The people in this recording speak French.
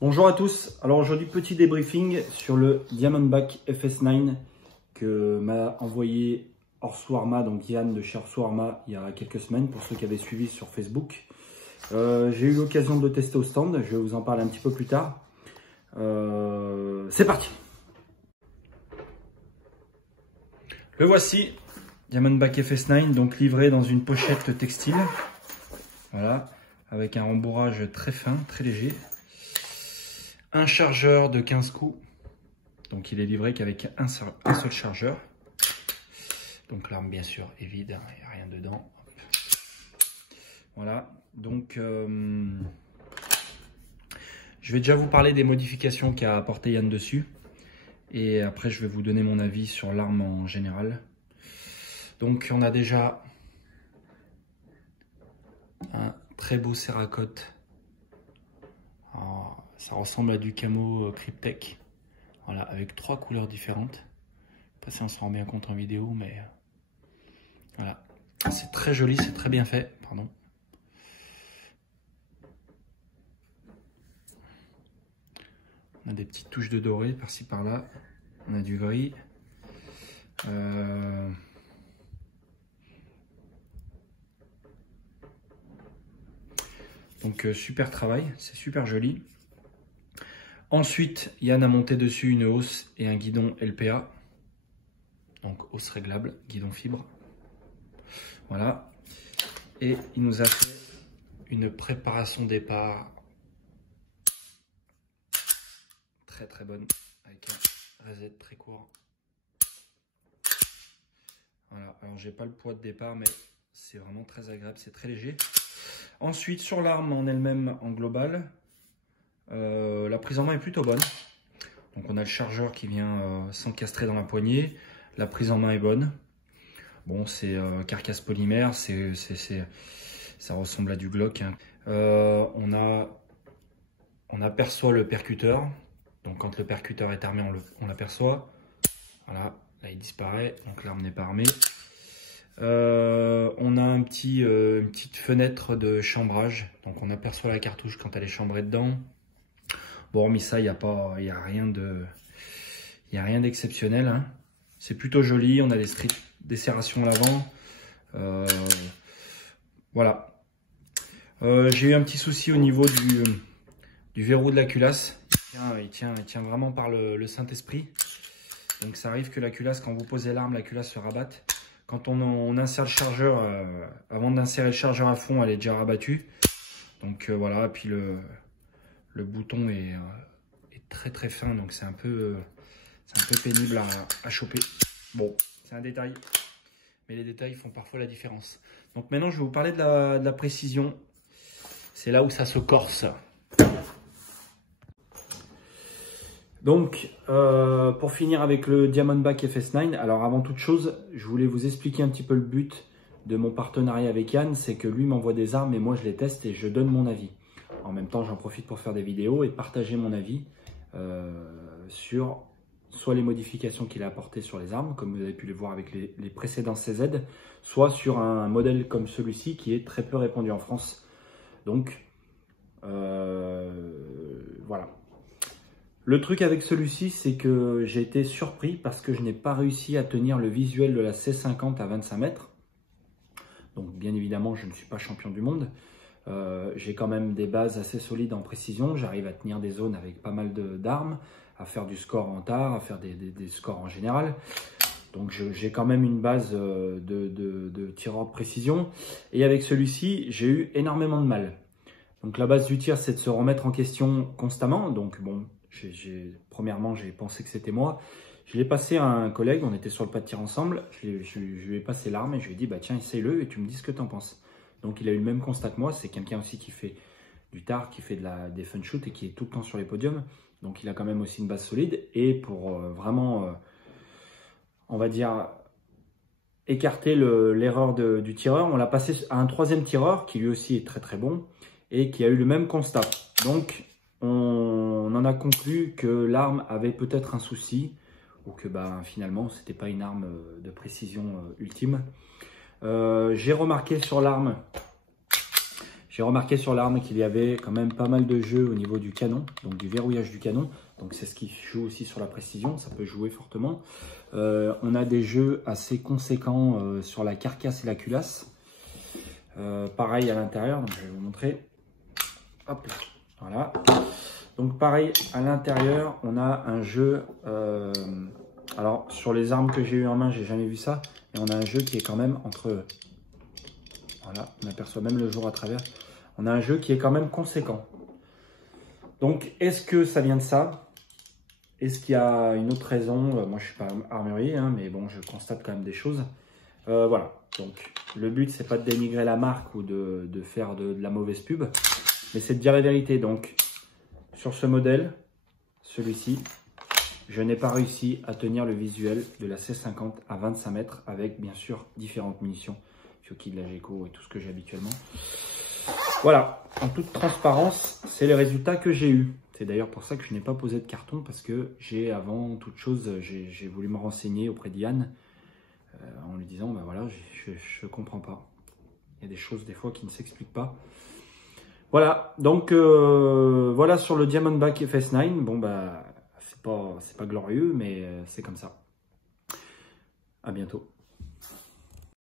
Bonjour à tous, alors aujourd'hui petit débriefing sur le Diamondback FS9 que m'a envoyé Orsuarma, donc Yann de chez Orsuarma il y a quelques semaines pour ceux qui avaient suivi sur Facebook. J'ai eu l'occasion de le tester au stand, je vais vous en parler un petit peu plus tard. C'est parti. Le voici, Diamondback FS9, donc livré dans une pochette textile, voilà, avec un rembourrage très fin, très léger. Un chargeur de 15 coups, donc il est livré qu'avec un seul chargeur. Donc l'arme bien sûr est vide, il n'y a rien dedans. Voilà, donc je vais déjà vous parler des modifications qu'a apporté Yann dessus. Et après je vais vous donner mon avis sur l'arme en général. Donc on a déjà un très beau Cerakote. Ça ressemble à du camo Cryptek, voilà, avec 3 couleurs différentes. Je sais pas si on se rend bien compte en vidéo, mais voilà, c'est très joli, c'est très bien fait, pardon. On a des petites touches de doré par-ci par-là, on a du gris. Donc super travail, c'est super joli. Ensuite, Yann a monté dessus une hausse et un guidon LPA. Donc hausse réglable, guidon fibre. Voilà. Et il nous a fait une préparation départ très très bonne, avec un reset très court. Voilà, alors j'ai pas le poids de départ, mais c'est vraiment très agréable, c'est très léger. Ensuite, sur l'arme en elle-même, en global, la prise en main est plutôt bonne. Donc on a le chargeur qui vient s'encastrer dans la poignée. La prise en main est bonne. Bon, c'est carcasse polymère, ça ressemble à du Glock, hein. On aperçoit le percuteur. Donc quand le percuteur est armé, on l'aperçoit. Voilà, là il disparaît, donc l'arme n'est pas armée. On a une petite fenêtre de chambrage, donc on aperçoit la cartouche quand elle est chambrée dedans. Bon, hormis ça, il n'y a rien d'exceptionnel, hein. C'est plutôt joli, on a des serrations à l'avant. Voilà. J'ai eu un petit souci au niveau du verrou de la culasse. Il tient vraiment par le Saint-Esprit. Donc ça arrive que la culasse, quand vous posez l'arme, la culasse se rabatte. Quand on insère le chargeur, avant d'insérer le chargeur à fond, elle est déjà rabattue. Donc voilà, et puis le bouton est très très fin, donc c'est un peu pénible à choper. Bon, c'est un détail, mais les détails font parfois la différence. Donc maintenant, je vais vous parler de la précision. C'est là où ça se corse. Donc, pour finir avec le Diamondback FS9, alors avant toute chose, je voulais vous expliquer un petit peu le but de mon partenariat avec Yann. C'est que lui m'envoie des armes et moi je les teste et je donne mon avis. En même temps, j'en profite pour faire des vidéos et partager mon avis sur soit les modifications qu'il a apportées sur les armes, comme vous avez pu les voir avec les précédents CZ, soit sur un modèle comme celui-ci qui est très peu répandu en France. Donc, voilà. Le truc avec celui-ci, c'est que j'ai été surpris parce que je n'ai pas réussi à tenir le visuel de la C50 à 25 mètres. Donc, bien évidemment, je ne suis pas champion du monde. J'ai quand même des bases assez solides en précision. J'arrive à tenir des zones avec pas mal d'armes, à faire du score en tard, à faire des scores en général. Donc j'ai quand même une base de tireur de précision. Et avec celui-ci, j'ai eu énormément de mal. Donc la base du tir, c'est de se remettre en question constamment. Donc bon, premièrement, j'ai pensé que c'était moi. Je l'ai passé à un collègue, on était sur le pas de tir ensemble. Je lui ai passé l'arme et je lui ai dit, bah tiens, essaye-le et tu me dis ce que tu en penses. Donc il a eu le même constat que moi, c'est quelqu'un aussi qui fait du tar, qui fait des fun shoots et qui est tout le temps sur les podiums. Donc il a quand même aussi une base solide. Et pour vraiment, on va dire, écarter l'erreur du tireur, on l'a passé à un troisième tireur qui lui aussi est très très bon et qui a eu le même constat. Donc on en a conclu que l'arme avait peut-être un souci ou que finalement c'était pas une arme de précision ultime. J'ai remarqué sur l'arme J'ai remarqué sur l'arme qu'il y avait quand même pas mal de jeux au niveau du canon, donc du verrouillage du canon. Donc c'est ce qui joue aussi sur la précision, ça peut jouer fortement. On a des jeux assez conséquents sur la carcasse et la culasse. Pareil à l'intérieur, donc je vais vous montrer. Hop là, voilà. Donc pareil à l'intérieur, on a un jeu. Alors sur les armes que j'ai eu en main, j'ai jamais vu ça. Et on a un jeu qui est quand même entre. Voilà, on aperçoit même le jour à travers. On a un jeu qui est quand même conséquent. Donc est-ce que ça vient de ça? Est-ce qu'il y a une autre raison? Moi je suis pas armurier, hein, mais bon, je constate quand même des choses. Voilà, donc le but c'est pas de dénigrer la marque ou de faire de la mauvaise pub, mais c'est de dire la vérité. Donc sur ce modèle, celui-ci, je n'ai pas réussi à tenir le visuel de la C50 à 25 mètres avec bien sûr différentes munitions, Fiocchi, de la Geco et tout ce que j'ai habituellement. Voilà, en toute transparence, c'est les résultats que j'ai eus. C'est d'ailleurs pour ça que je n'ai pas posé de carton, parce que j'ai, avant toute chose, j'ai voulu me renseigner auprès d'Yann en lui disant, ben voilà, je ne comprends pas. Il y a des choses des fois qui ne s'expliquent pas. Voilà, donc voilà sur le Diamondback FS9. Bon, bah, c'est pas glorieux, mais c'est comme ça. À bientôt.